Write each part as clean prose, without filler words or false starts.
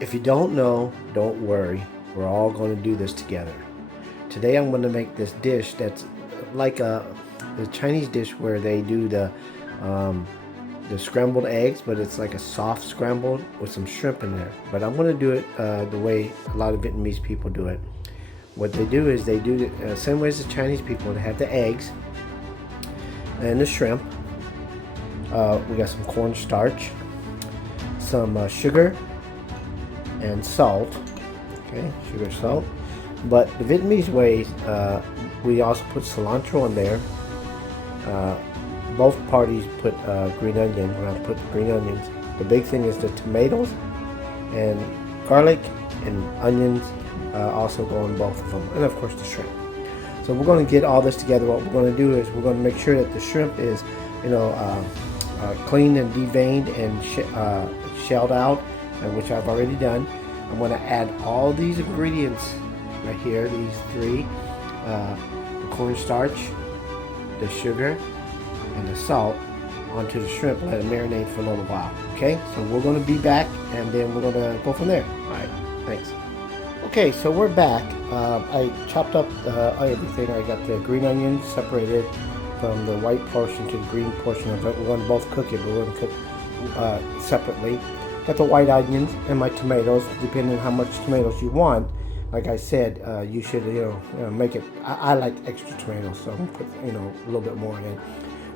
If you don't know, don't worry. We're all going to do this together. Today I'm going to make this dish that's like the Chinese dish where they do um, the scrambled eggs, but it's like a soft scrambled with some shrimp in there. But I'm going to do it the way a lot of Vietnamese people do it. What they do is they do it same way as the Chinese people. They have the eggs and the shrimp. We got some cornstarch, some sugar, and salt. Okay, sugar, salt. But the Vietnamese way, we also put cilantro in there. Both parties put green onion. When I put green onions, the big thing is the tomatoes and garlic and onions also go in both of them, and of course the shrimp. So we're going to get all this together. What we're going to do is we're going to make sure that the shrimp is, cleaned and deveined and shelled out, which I've already done. I'm going to add all these ingredients right here, these three, the cornstarch, the sugar, and the salt onto the shrimp, let it marinate for a little while. Okay, so we're going to be back and then we're going to go from there. All right, thanks. Okay, so we're back. I chopped up everything. I got the green onions separated from the white portion to the green portion of it. We're going to both cook it, but we're going to cook separately. Got the white onions and my tomatoes, depending on how much tomatoes you want. Like I said, you should make it. I like extra tomatoes, so I'm put a little bit more in.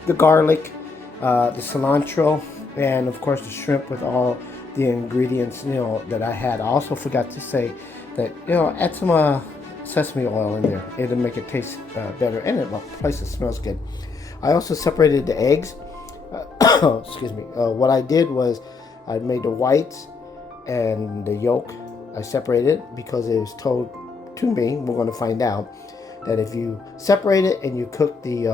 The garlic, the cilantro, and of course the shrimp with all the ingredients that I had. I also forgot to say that add some sesame oil in there. It'll make it taste better, and plus it smells good. I also separated the eggs. Excuse me. What I did was I made the whites and the yolk. I separated because it was told to me, we're going to find out, that if you separate it and you cook the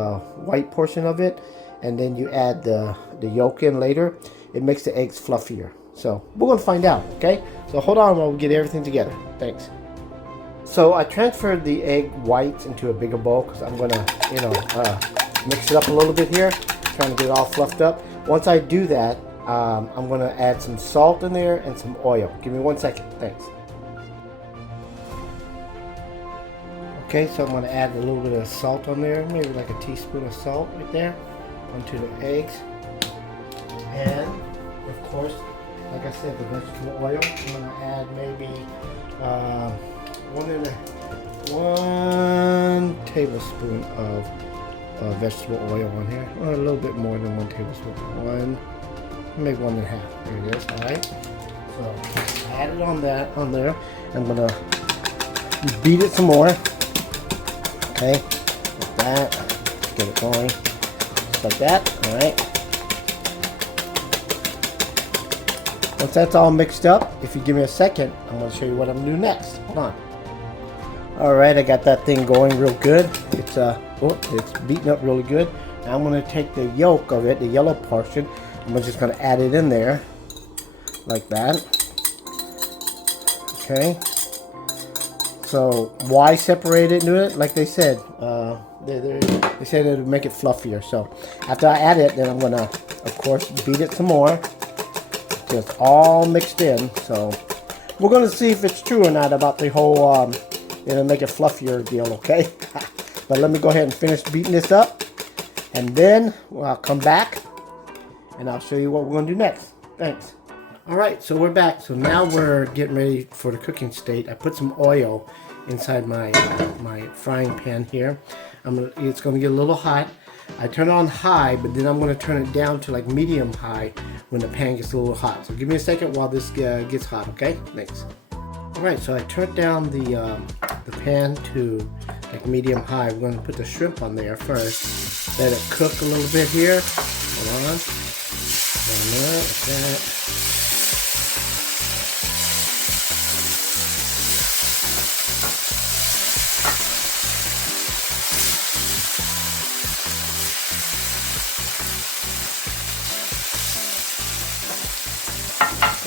white portion of it and then you add the yolk in later, it makes the eggs fluffier. So we're going to find out, okay? So hold on while we get everything together. Thanks. So I transferred the egg whites into a bigger bowl because I'm going to, mix it up a little bit here, trying to get it all fluffed up. Once I do that, I'm going to add some salt in there and some oil. Give me 1 second. Thanks. Okay, so I'm going to add a little bit of salt on there, maybe like a teaspoon of salt right there onto the eggs. And of course, like I said, the vegetable oil. I'm going to add maybe 1 tablespoon of vegetable oil on here. Or a little bit more than 1 tablespoon. Maybe 1.5. There it is. All right. So I added on there. I'm going to beat it some more. Okay, like that. Get it going. Just like that. All right. Once that's all mixed up, if you give me a second, I'm going to show you what I'm going to do next. Hold on. All right, I got that thing going real good. It's beaten up really good. Now I'm going to take the yolk of it, the yellow portion. I'm just going to add it in there like that. Okay. So why separate it? Do it like they said. They said it would make it fluffier. So after I add it, then I'm going to, of course, beat it some more. It's all mixed in. So we're going to see if it's true or not about the whole make it fluffier deal. Okay. But let me go ahead and finish beating this up, and then I'll come back and I'll show you what we're going to do next. Thanks. Alright, so we're back. So now we're getting ready for the cooking state. I put some oil inside my frying pan here. It's going to get a little hot. I turn it on high, but then I'm going to turn it down to like medium high when the pan gets a little hot. So give me a second while this gets hot, okay? Thanks. Alright, so I turned down the pan to like medium high. We're going to put the shrimp on there first. Let it cook a little bit here. Hold on. Like that.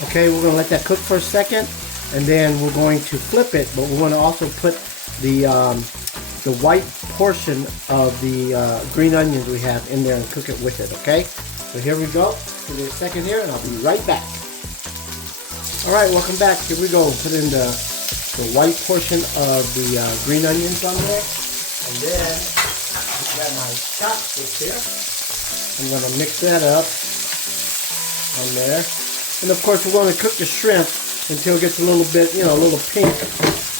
Okay, we're going to let that cook for a second, and then we're going to flip it, but we're going to also put the white portion of the green onions we have in there and cook it with it, okay? So here we go. Give me a second here, and I'll be right back. All right, welcome back. Here we go. Put in the white portion of the green onions on there. And then I got my chopsticks here. I'm going to mix that up on there. And of course, we're going to cook the shrimp until it gets a little bit, a little pink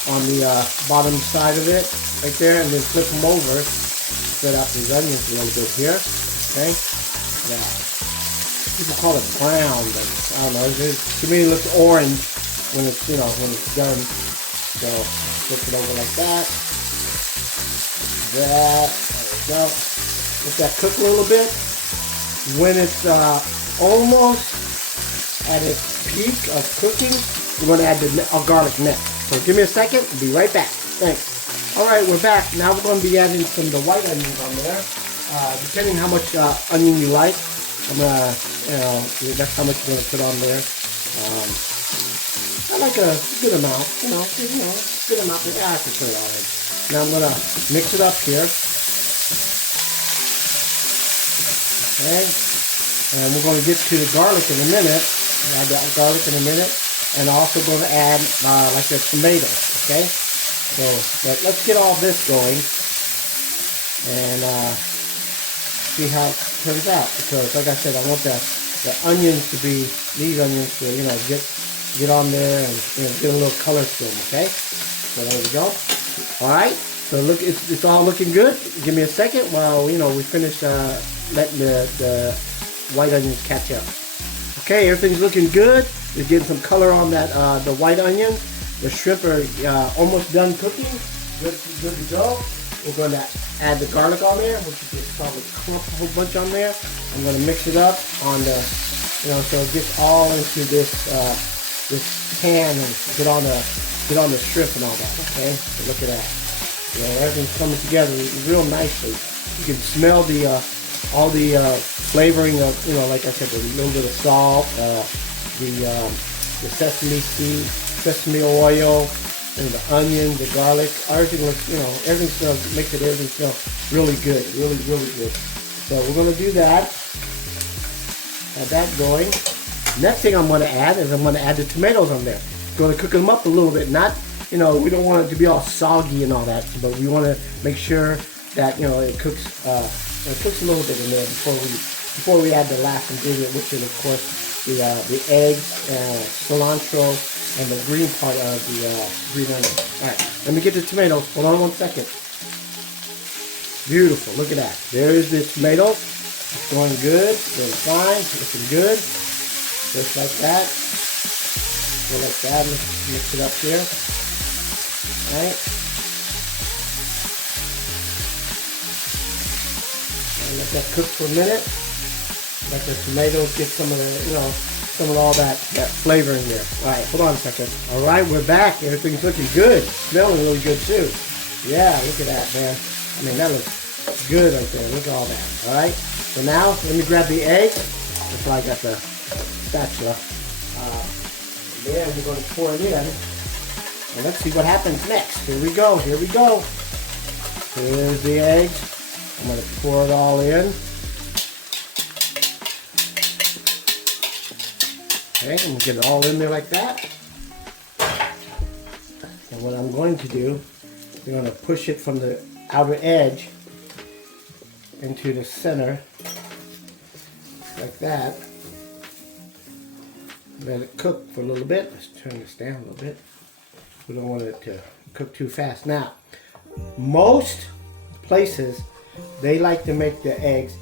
on the bottom side of it, right there. And then flip them over. Spread out these onions a little bit here. Okay. Yeah. People call it brown, but I don't know. To me, it looks orange when it's, when it's done. So flip it over like that. There we go. Let that cook a little bit. When it's almost at its peak of cooking, we're going to add the garlic next. So give me a second. I'll be right back. Thanks. All right, we're back. Now we're going to be adding some of the white onions on there. Depending how much onion you like. I'm gonna, that's how much you're gonna put on there. I like a good amount, good amount. Yeah, I can put it on it. Now I'm gonna mix it up here. Okay, and we're gonna get to the garlic in a minute. Add the garlic in a minute, and also gonna add like the tomato. Okay, so but let's get all this going and see how it turns out, because like I said, I want the onions to be, these onions to, get on there and get a little color to them, okay? So there we go. Alright, so look, it's all looking good. Give me a second while, we finish letting the white onions catch up. Okay, everything's looking good. We're getting some color on that, the white onion. The shrimp are almost done cooking. Good to go. We're going to add the garlic on there, which you can probably clump a whole bunch on there. I'm going to mix it up on the, so it gets all into this this pan and get on the shrimp and all that. Okay, so look at that. Everything's coming together real nicely. You can smell the all the flavoring of, like I said, a little bit of salt, the sesame seed, sesame oil. And the onion, the garlic, everything looks, everything smells, makes everything smell really good, really good. So we're going to do that. Have that going. Next thing I'm going to add is I'm going to add the tomatoes on there. Going to cook them up a little bit. Not, we don't want it to be all soggy and all that, but we want to make sure that, it cooks a little bit in there before we add the last ingredient, which is of course the eggs, cilantro, and the green part of the green onion. Alright, let me get the tomatoes. Hold on one second. Beautiful, look at that. There's the tomatoes. It's going good, going fine, looking good. Just like that. Go like that, mix it up here. Alright. And let that cook for a minute. Let the tomatoes get some of the, some of all that flavor in there. Alright, hold on a second. Alright, we're back. Everything's looking good. Smelling really good too. Yeah, look at that, man. I mean, that looks good right there. Look at all that. Alright, so now let me grab the egg. That's why I got the spatula. Then we're going to pour it in. And let's see what happens next. Here we go. Here's the eggs. I'm going to pour it all in. Okay, and we'll get it all in there like that. And what I'm going to do, I'm going to push it from the outer edge into the center, like that. Let it cook for a little bit. Let's turn this down a little bit. We don't want it to cook too fast. Now, most places, they like to make the eggs,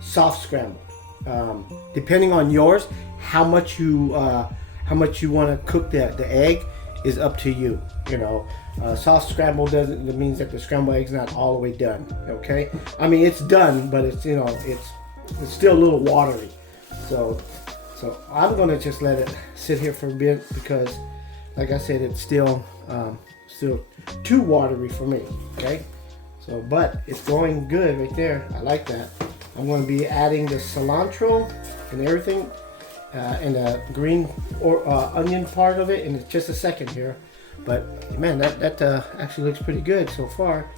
soft scrambled. Depending on yours, how much you want to cook the egg is up to you. Soft scramble that means that the scrambled egg's not all the way done. Okay, I mean it's done, but it's it's still a little watery. So I'm gonna just let it sit here for a bit because, like I said, it's still too watery for me. Okay, so but it's going good right there. I like that. I'm going to be adding the cilantro and everything, and the green onion part of it in just a second here. But man, that actually looks pretty good so far.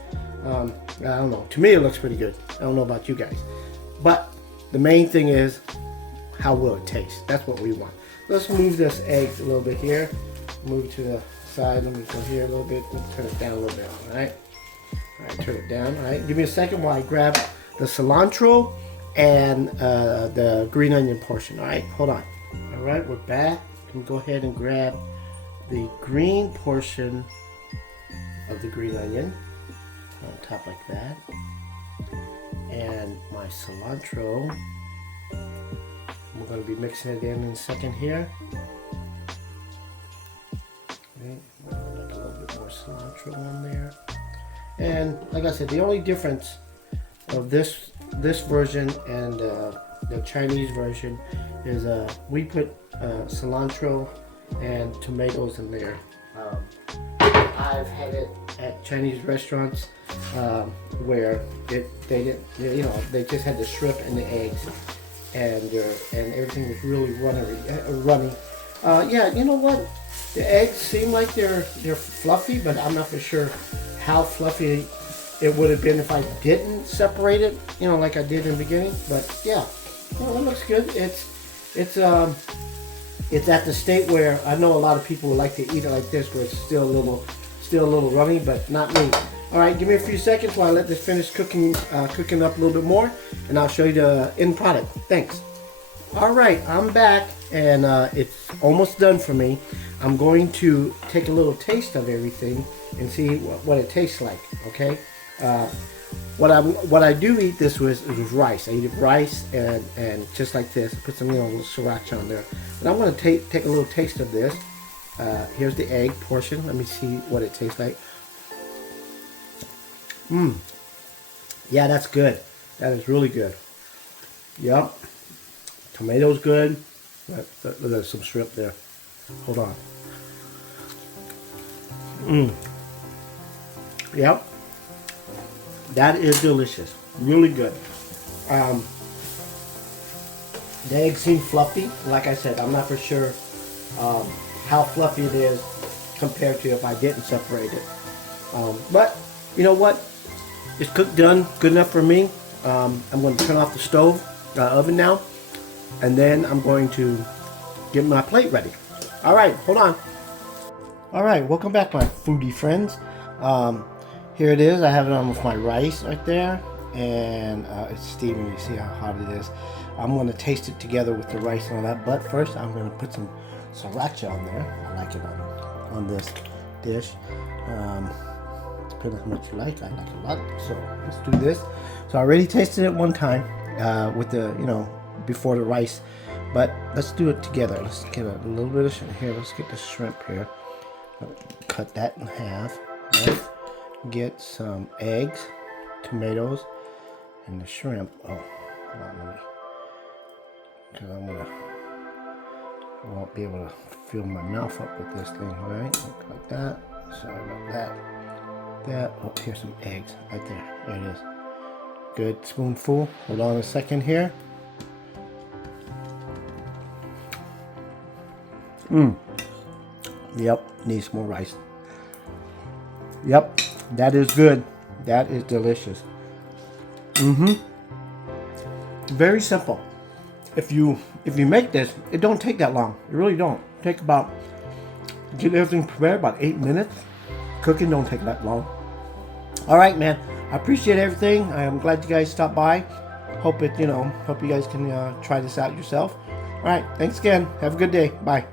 I don't know. To me, it looks pretty good. I don't know about you guys. But the main thing is how will it taste. That's what we want. Let's move this egg a little bit here. Move to the side. Let me go here a little bit. Let's turn it down a little bit. All right. All right. Turn it down. All right. Give me a second while I grab the cilantro and the green onion portion. All right. Hold on. All right. We're back. Let me go ahead and grab the green portion of the green onion on top like that, and my cilantro. We're going to be mixing it in a second here. Okay, like a little bit more cilantro on there. And like I said, the only difference of this version and the Chinese version is we put cilantro and tomatoes in there. I've had it at Chinese restaurants where they didn't, they just had the shrimp and the eggs, and everything was really runny. Yeah, you know what? The eggs seem like they're fluffy, but I'm not for sure how fluffy it would have been if I didn't separate it, like I did in the beginning. But yeah, it looks good. It's at the state where I know a lot of people would like to eat it like this, where it's still a little runny, but not me. All right, give me a few seconds while I let this finish cooking up a little bit more, and I'll show you the end product. Thanks. All right, I'm back, and it's almost done for me. I'm going to take a little taste of everything and see what it tastes like. Okay. What I do eat this with is rice. I eat it rice and just like this. I put some little sriracha on there. But I'm going to take a little taste of this. Here's the egg portion. Let me see what it tastes like. Yeah, that's good. That is really good. Yep. Tomatoes good. There's some shrimp there. Hold on. Yep. That is delicious. Really good. The eggs seem fluffy. Like I said, I'm not for sure how fluffy it is compared to if I didn't separate it. But you know what? It's cooked done. Good enough for me. I'm going to turn off the stove, oven now, and then I'm going to get my plate ready. All right, hold on. All right, welcome back, my foodie friends. Here it is. I have it on with my rice right there, and it's steaming. You see how hot it is. I'm going to taste it together with the rice and all that, but first I'm going to put some sriracha on there. I like it on this dish. Depending on how much you like. I like it a lot. So let's do this. So I already tasted it one time with the, before the rice, but let's do it together. Let's get a little bit of shrimp here. Let's get the shrimp here. Cut that in half. Right? Get some eggs, tomatoes, and the shrimp. Oh, hold on, because I won't be able to fill my mouth up with this thing, right? Like that. Sorry about that. Oh, here's some eggs right there. There it is. Good spoonful. Hold on a second here. Yep, needs more rice. Yep, that is good. That is delicious. Very simple. If you make this, it don't take that long. It really don't. Take about, get everything prepared, about 8 minutes. Cooking don't take that long. All right, man. I appreciate everything. I am glad you guys stopped by. Hope you guys can try this out yourself. All right. Thanks again. Have a good day. Bye.